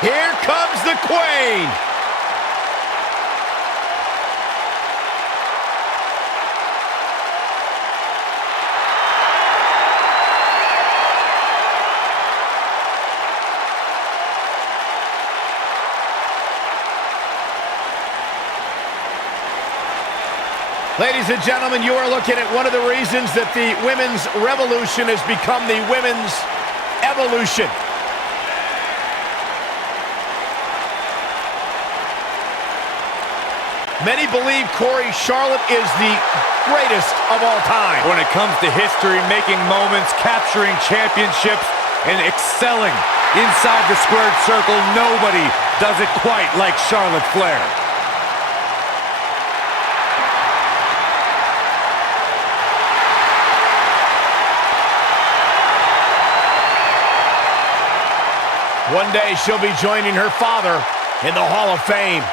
Here comes the Queen. Ladies and gentlemen, you are looking at one of the reasons that the women's revolution has become the women's evolution. Many believe Corey, Charlotte is the greatest of all time. When it comes to history, making moments, capturing championships, and excelling inside the squared circle, nobody does it quite like Charlotte Flair. One day she'll be joining her father in the Hall of Fame.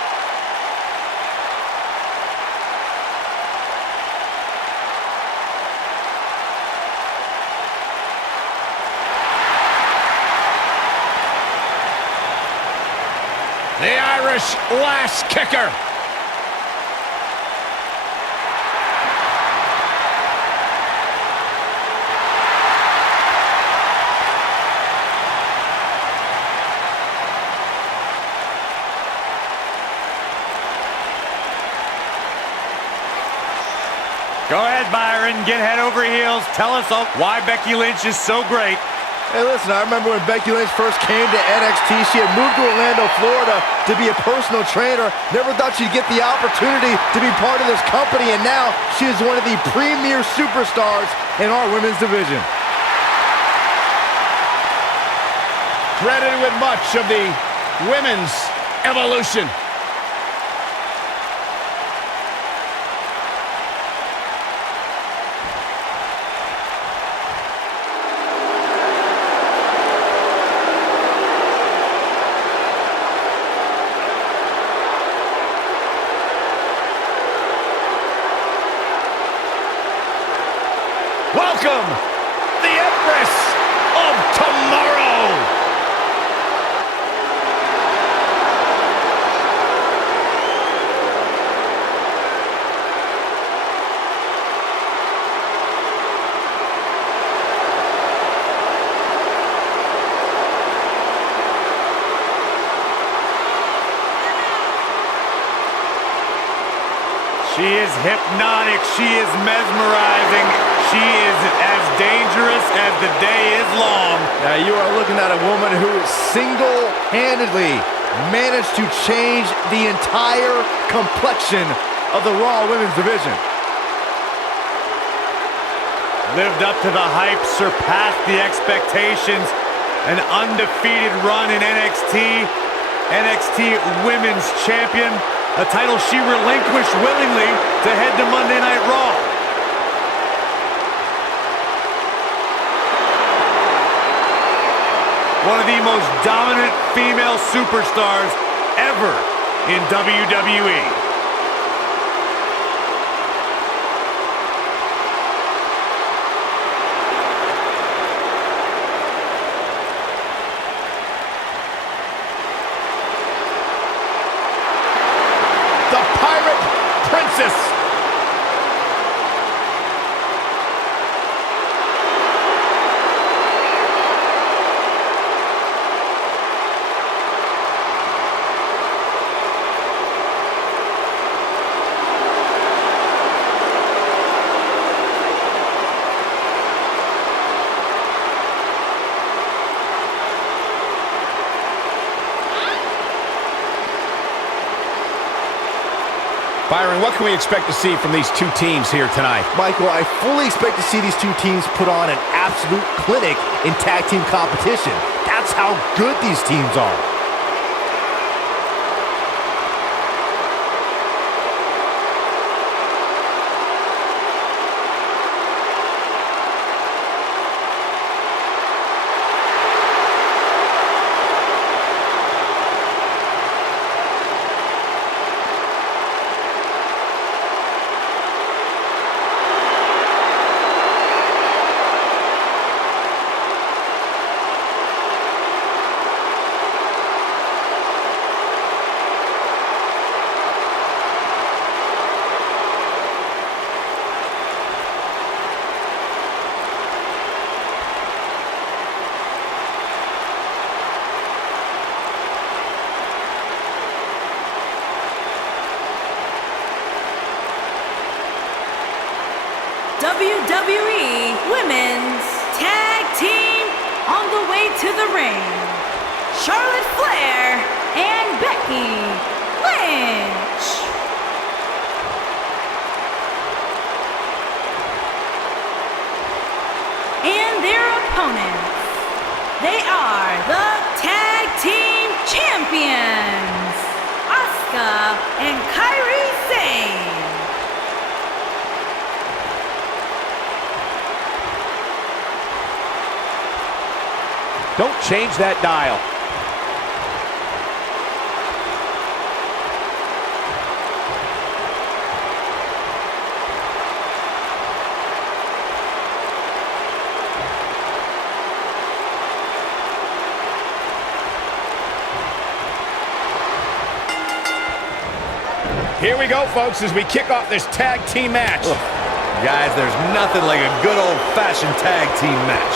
The Irish lash kicker. Go ahead, Byron. Get head over heels. Tell us why Becky Lynch is so great. Hey, listen, I remember when Becky Lynch first came to NXT, she had moved to Orlando, Florida to be a personal trainer. Never thought she'd get the opportunity to be part of this company, and now she is one of the premier superstars in our women's division. Credited with much of the women's evolution. Welcome, the Empress of Tomorrow. She is hypnotic. She is mesmerizing. She is as dangerous as the day is long. Now you are looking at a woman who single-handedly managed to change the entire complexion of the Raw Women's division. Lived up to the hype, surpassed the expectations. An undefeated run in NXT. NXT Women's Champion. A title she relinquished willingly to head to Monday Night Raw. One of the most dominant female superstars ever in WWE. The Pirate Princess. Byron, what can we expect to see from these two teams here tonight? Michael, I fully expect to see these two teams put on an absolute clinic in tag team competition. That's how good these teams are. the ring, Charlotte Flair and Becky Lynch. And their opponents, they are the Tag Team Champions, Asuka and Kairi Sane. Don't change that dial. Here we go, folks, as we kick off this tag team match. Ugh. Guys, there's nothing like a good old-fashioned tag team match.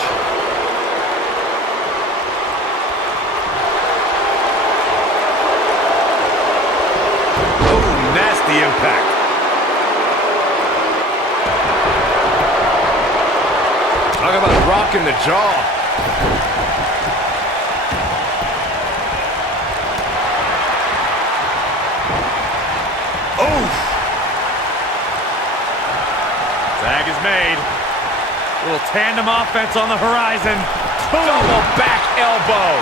Oh, nasty impact. Talk about rocking the jaw. Tag is made. Little tandem offense on the horizon. Double back elbow.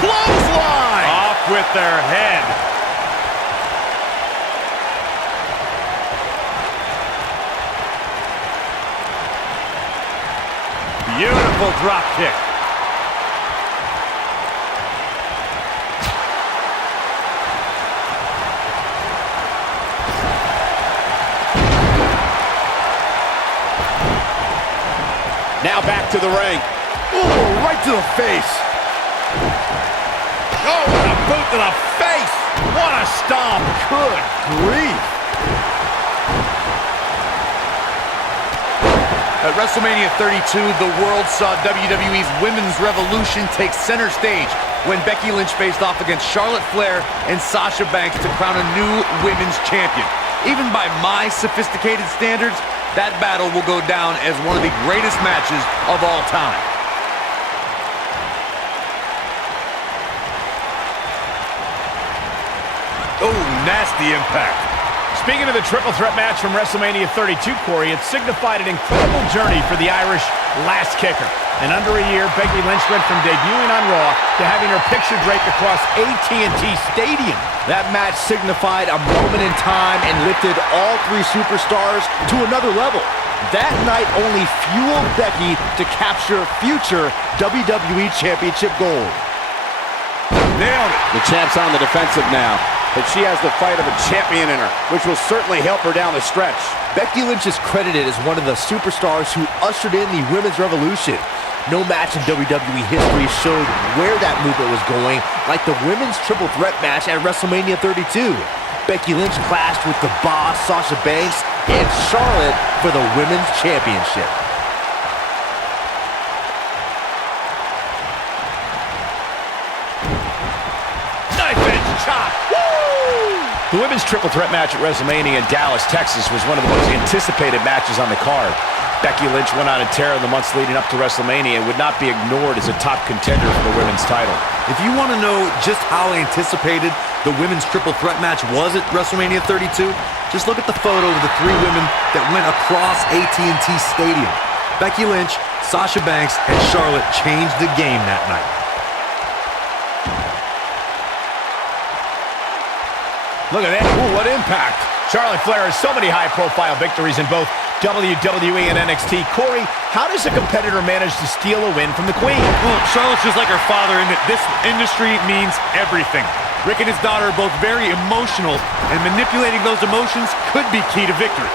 Clothesline. Off with their head. Beautiful drop kick. Now back to the ring. Ooh, right to the face. Oh, what a boot to the face. What a stomp. Good grief. At WrestleMania 32, the world saw WWE's Women's Revolution take center stage when Becky Lynch faced off against Charlotte Flair and Sasha Banks to crown a new women's champion. Even by my sophisticated standards, that battle will go down as one of the greatest matches of all time. Oh, nasty impact. Speaking of the triple threat match from WrestleMania 32, Corey, it signified an incredible journey for the Irish last kicker. In under a year, Becky Lynch went from debuting on Raw to having her picture draped across AT&T Stadium. That match signified a moment in time and lifted all three superstars to another level. That night only fueled Becky to capture future WWE Championship gold. Nailed it. The champ's on the defensive now, but she has the fight of a champion in her, which will certainly help her down the stretch. Becky Lynch is credited as one of the superstars who ushered in the Women's Revolution. No match in WWE history showed where that movement was going, like the women's triple threat match at WrestleMania 32. Becky Lynch clashed with the Boss, Sasha Banks, and Charlotte for the Women's Championship. Knife edge chop. Woo! The women's triple threat match at WrestleMania in Dallas, Texas was one of the most anticipated matches on the card. Becky Lynch went on a tear in the months leading up to WrestleMania and would not be ignored as a top contender for the women's title. If you want to know just how anticipated the women's triple threat match was at WrestleMania 32, just look at the photo of the three women that went across AT&T Stadium. Becky Lynch, Sasha Banks, and Charlotte changed the game that night. Look at that. Ooh, what impact. Charlotte Flair has so many high-profile victories in both WWE and NXT. Corey, how does a competitor manage to steal a win from the Queen? Well, Charlotte's just like her father in that this industry means everything. Rick and his daughter are both very emotional, and manipulating those emotions could be key to victory.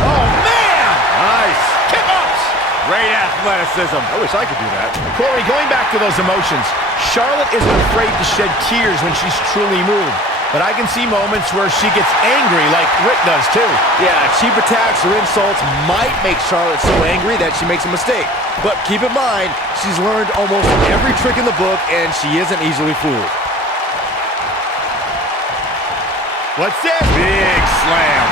Oh, man! Nice. Kick-ups! Great athleticism. I wish I could do that. Corey, going back to those emotions, Charlotte isn't afraid to shed tears when she's truly moved. But I can see moments where she gets angry like Rick does too. Yeah, cheap attacks or insults might make Charlotte so angry that she makes a mistake. But keep in mind, she's learned almost every trick in the book and she isn't easily fooled. What's this? Big slam.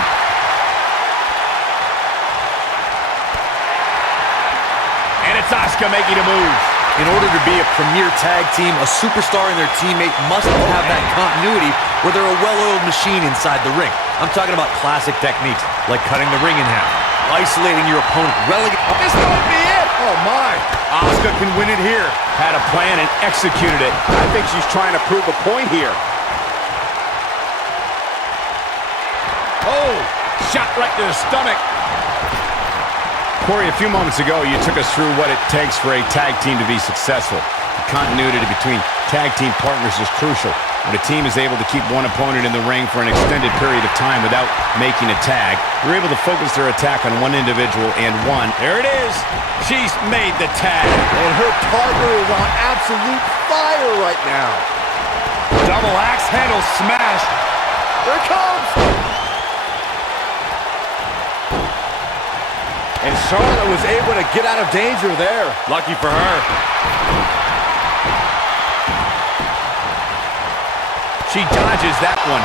And it's Asuka making a move. In order to be a premier tag team, a superstar and their teammate must have that continuity where they're a well-oiled machine inside the ring. I'm talking about classic techniques, like cutting the ring in half, isolating your opponent, relegating... This might be it. Oh, my. Asuka can win it here. Had a plan and executed it. I think she's trying to prove a point here. Oh, shot right to the stomach. Corey, a few moments ago, you took us through what it takes for a tag team to be successful. The continuity between tag team partners is crucial. When a team is able to keep one opponent in the ring for an extended period of time without making a tag, they're able to focus their attack on one individual and one. There it is. She's made the tag. And her partner is on absolute fire right now. Double axe handle smash. Here it comes. And Charlotte was able to get out of danger there. Lucky for her. She dodges that one.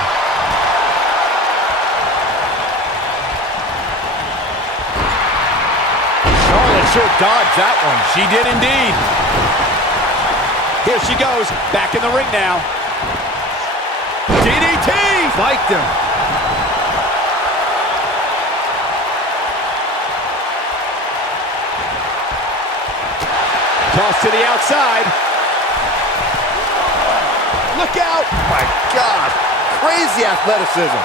Charlotte sure dodged that one. She did indeed. Here she goes. Back in the ring now. DDT! Spiked him. Toss to the outside. Look out! My God, crazy athleticism.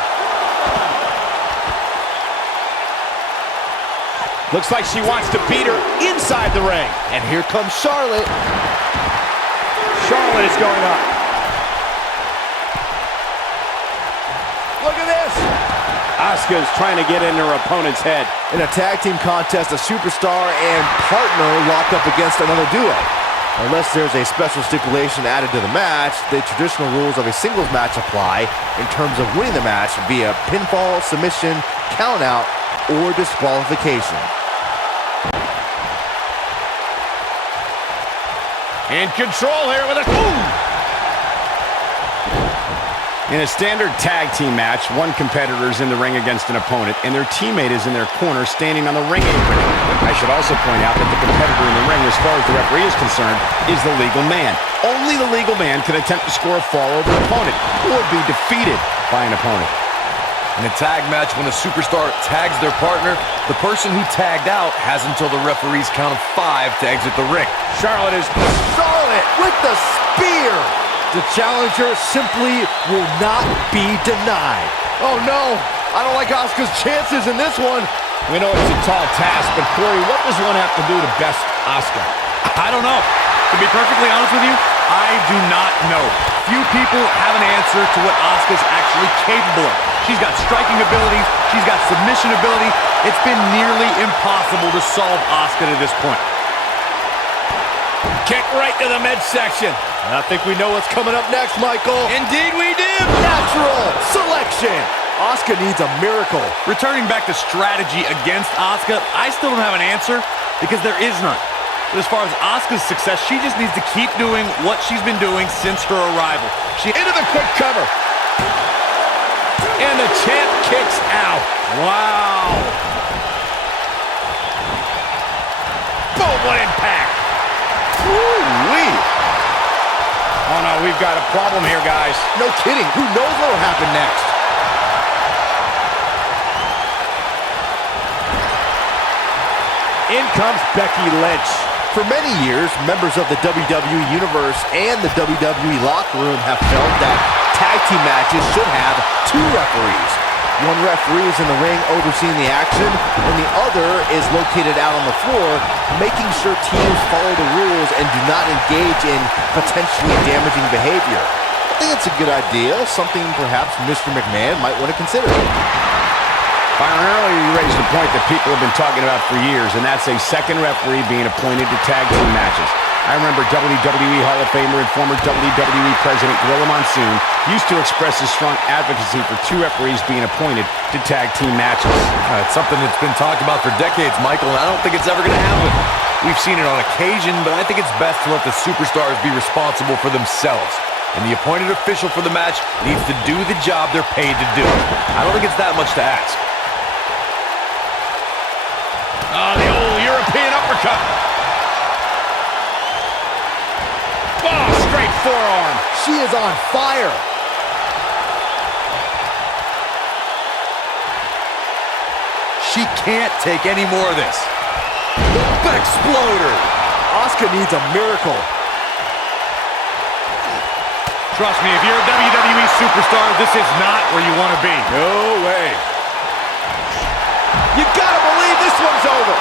Looks like she wants to beat her inside the ring. And here comes Charlotte. Charlotte is going up. Look at this. Asuka's trying to get in her opponent's head. In a tag team contest, a superstar and partner lock up against another duo. Unless there's a special stipulation added to the match, the traditional rules of a singles match apply in terms of winning the match via pinfall, submission, countout, or disqualification. In control here with a... Ooh! In a standard tag team match, one competitor is in the ring against an opponent, and their teammate is in their corner standing on the ring apron. I should also point out that the competitor in the ring, as far as the referee is concerned, is the legal man. Only the legal man can attempt to score a fall over an opponent or be defeated by an opponent. In a tag match, when a superstar tags their partner, the person who tagged out has until the referee's count of 5 to exit the ring. Charlotte with the spear. The challenger simply will not be denied. Oh no, I don't like Asuka's chances in this one. We know it's a tall task, but Corey, what does one have to do to best Asuka? I don't know. To be perfectly honest with you, I do not know. Few people have an answer to what Asuka's actually capable of. She's got striking abilities, she's got submission ability. It's been nearly impossible to solve Asuka to this point. Kick right to the midsection. I think we know what's coming up next, Michael. Indeed we do. Natural selection. Asuka needs a miracle. Returning back to strategy against Asuka, I still don't have an answer because there is none. But as far as Asuka's success, she just needs to keep doing what she's been doing since her arrival. Into the quick cover. And the champ kicks out. Wow. Boom, what impact. Woo-wee. Oh no, we've got a problem here, guys. No kidding. Who knows what will happen next? In comes Becky Lynch. For many years, members of the WWE Universe and the WWE locker room have felt that tag team matches should have 2 referees. One referee is in the ring overseeing the action, and the other is located out on the floor, making sure teams follow the rules and do not engage in potentially damaging behavior. I think it's a good idea, something perhaps Mr. McMahon might want to consider. Byron, earlier you raised a point that people have been talking about for years, and that's a second referee being appointed to tag team matches. I remember WWE Hall of Famer and former WWE President Gorilla Monsoon used to express his strong advocacy for 2 referees being appointed to tag team matches. It's something that's been talked about for decades, Michael, and I don't think it's ever going to happen. We've seen it on occasion, but I think it's best to let the superstars be responsible for themselves. and the appointed official for the match needs to do the job they're paid to do. I don't think it's that much to ask. Oh, the old European uppercut. Oh, straight forearm. She is on fire. She can't take any more of this. The Exploder. Asuka needs a miracle. Trust me, if you're a WWE superstar, this is not where you want to be. No way. You gotta believe this one's over.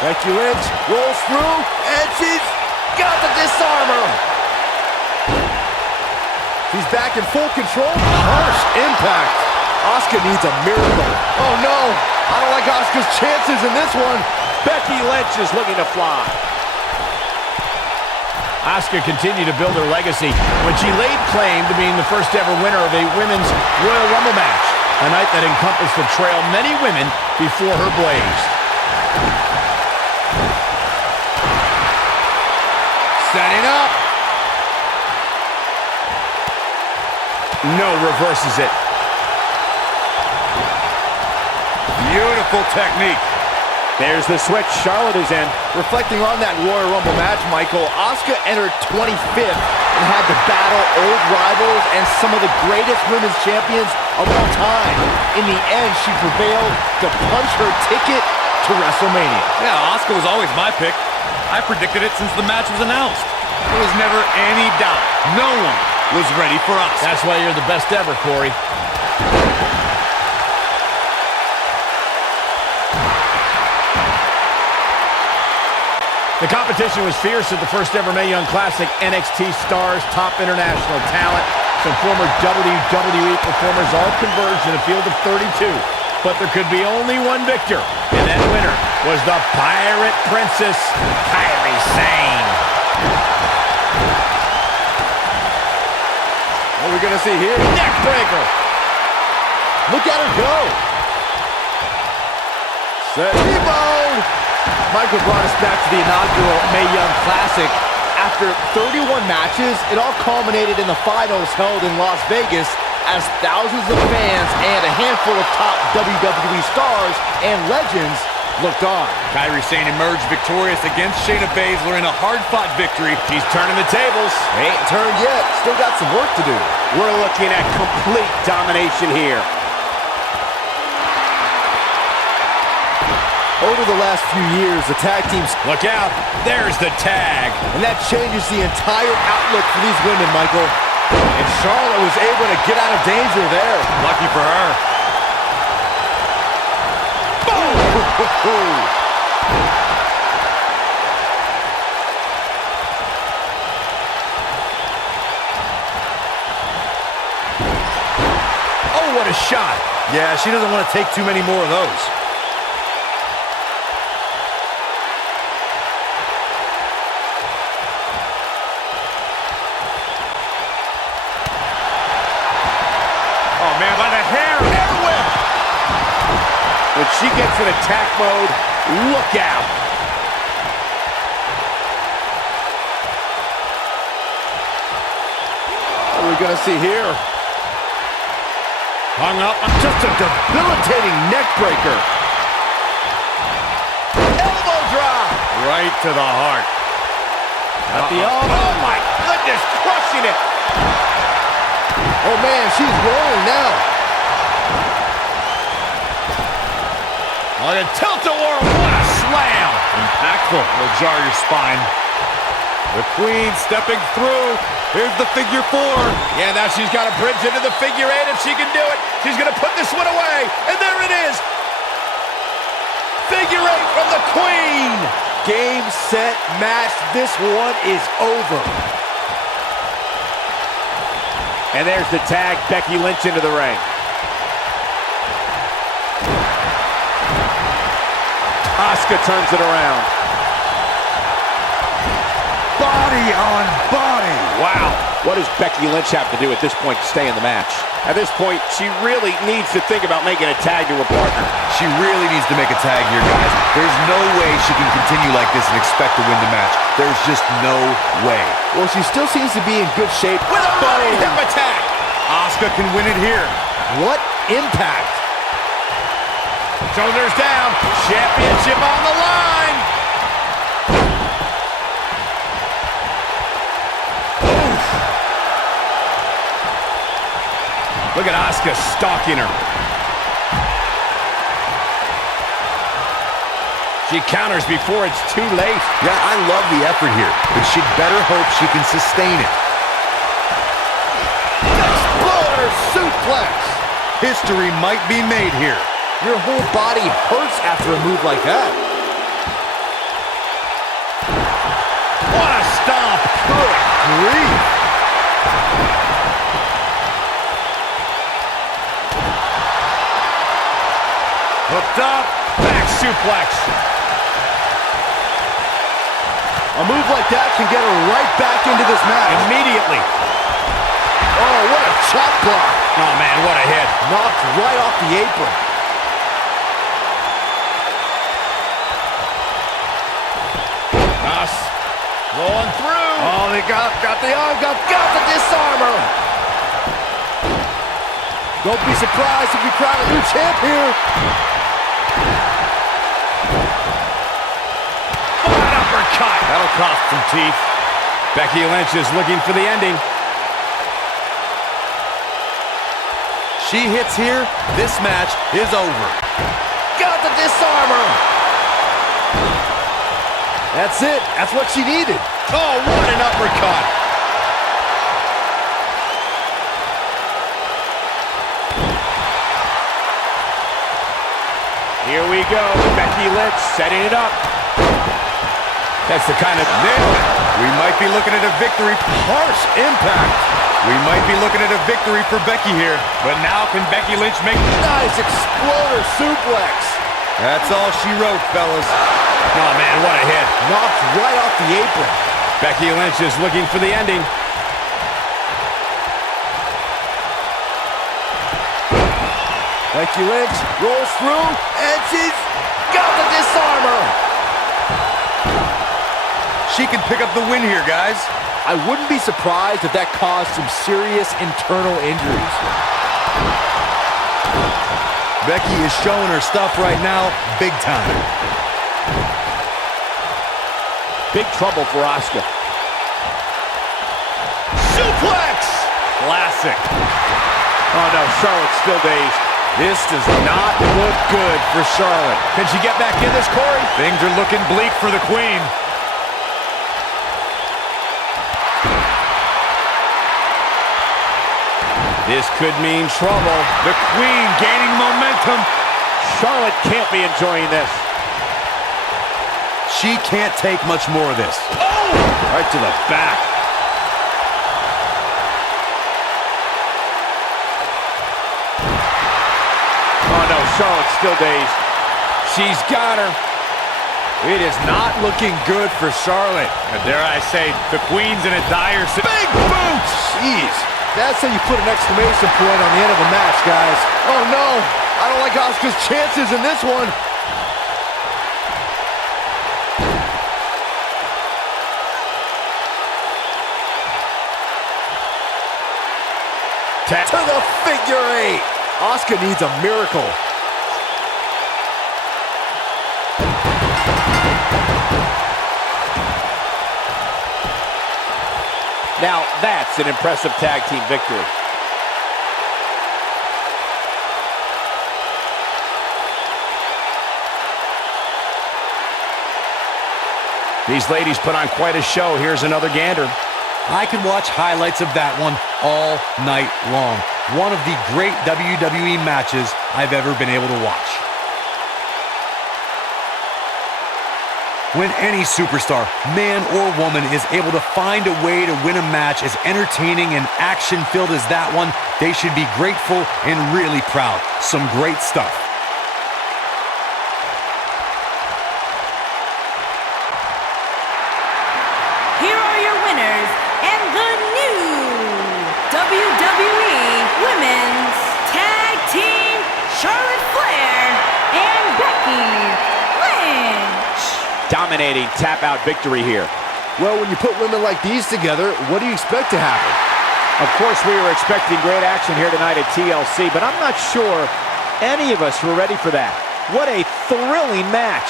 Becky Lynch rolls through, and she's got the disarmer. She's back in full control. Harsh impact. Asuka needs a miracle. Oh no, I don't like Asuka's chances in this one. Becky Lynch is looking to fly. Asuka continued to build her legacy when she laid claim to being the first ever winner of a women's Royal Rumble match, a night that encompassed the trail many women before her blazed. Setting up. No, reverses it. Beautiful technique. There's the switch. Charlotte is in. Reflecting on that Royal Rumble match, Michael, Asuka entered 25th and had to battle old rivals and some of the greatest women's champions of all time. In the end, she prevailed to punch her ticket to WrestleMania. Yeah, Asuka was always my pick. I predicted it since the match was announced. There was never any doubt. No one was ready for us. That's why you're the best ever, Corey. The competition was fierce at the first ever Mae Young Classic. NXT stars, top international talent, some former WWE performers all converged in a field of 32. But there could be only one victor, and that winner was the Pirate Princess, Kairi Sane. What are we gonna see here? Neckbreaker. Look at her go. Set. T-bone. Michael brought us back to the inaugural Mae Young Classic. After 31 matches, it all culminated in the finals held in Las Vegas as thousands of fans and a handful of top WWE stars and legends looked on. Kairi Sane emerged victorious against Shayna Baszler in a hard-fought victory. She's turning the tables. Ain't turned yet. Still got some work to do. We're looking at complete domination here. Over the last few years, the tag teams... Look out. There's the tag. And that changes the entire outlook for these women, Michael. And Charlotte was able to get out of danger there. Lucky for her. Boom! Oh, what a shot. Yeah, she doesn't want to take too many more of those. Oh, man, by the hair. Air whip. When she gets in attack mode, look out. What are we going to see here? Hung up. Just a debilitating neck breaker. Elbow drop. Right to the heart. At the elbow. Oh, my goodness, crushing it. Oh, man, she's rolling now. On a tilt-a-whirl, what a slam. Impactful. Will jar your spine. The Queen stepping through. Here's the figure four. Yeah, now she's got a bridge into the figure eight if she can do it. She's going to put this one away. And there it is. Figure eight from the Queen. Game, set, match. This one is over. And there's the tag. Becky Lynch into the ring. Asuka turns it around. Body on body. Wow. What does Becky Lynch have to do at this point to stay in the match? At this point, she really needs to think about making a tag to her partner. She really needs to make a tag here, guys. There's no way she can continue like this and expect to win the match. There's just no way. Well, she still seems to be in good shape. With a running hip attack! Asuka can win it here. What impact! Shoulders down. Championship on the line. Oof. Look at Asuka stalking her. She counters before it's too late. Yeah, I love the effort here, but she'd better hope she can sustain it. Exploder suplex! History might be made here. Your whole body hurts after a move like that. What a stomp. Good grief. Hooked up. Back suplex. A move like that can get her right back into this match. Immediately. Oh, what a chop block. Oh, man, what a hit. Knocked right off the apron. Us rolling through. Oh, they got the arm, got the disarmer. Don't be surprised if we crown a new champ here. What an uppercut. That'll cost some teeth. Becky Lynch is looking for the ending. She hits here, this match is over. Got the disarmer. That's it. That's what she needed. Oh, what an uppercut. Here we go. Becky Lynch setting it up. That's the kind of nail. We might be looking at a victory. Harsh impact. We might be looking at a victory for Becky here. But now can Becky Lynch make... Nice exploder suplex. That's all she wrote, fellas. Oh, man, what a hit. Knocked right off the apron. Becky Lynch is looking for the ending. Becky Lynch rolls through, and she's got the disarmer. She can pick up the win here, guys. I wouldn't be surprised if that caused some serious internal injuries. Becky is showing her stuff right now, big time. Big trouble for Asuka. Suplex! Classic. Oh, no, Charlotte's still dazed. This does not look good for Charlotte. Can she get back in this, Corey? Things are looking bleak for the Queen. This could mean trouble. The Queen gaining momentum. Charlotte can't be enjoying this. She can't take much more of this. Oh! Right to the back. Oh, no, Charlotte's still dazed. She's got her. It is not looking good for Charlotte. And dare I say, the Queen's in a dire... Big boots! Jeez. That's how you put an exclamation point on the end of a match, guys. Oh, no. I don't like Asuka's chances in this one. To the figure eight. Asuka needs a miracle. Now, that's an impressive tag team victory. These ladies put on quite a show. Here's another gander. I can watch highlights of that one all night long. One of the great WWE matches I've ever been able to watch. When any superstar, man or woman, is able to find a way to win a match as entertaining and action-filled as that one, they should be grateful and really proud. Some great stuff. Here are your winners and the new dominating tap-out victory here. Well, when you put women like these together, what do you expect to happen? Of course, we were expecting great action here tonight at TLC, but I'm not sure any of us were ready for that. What a thrilling match.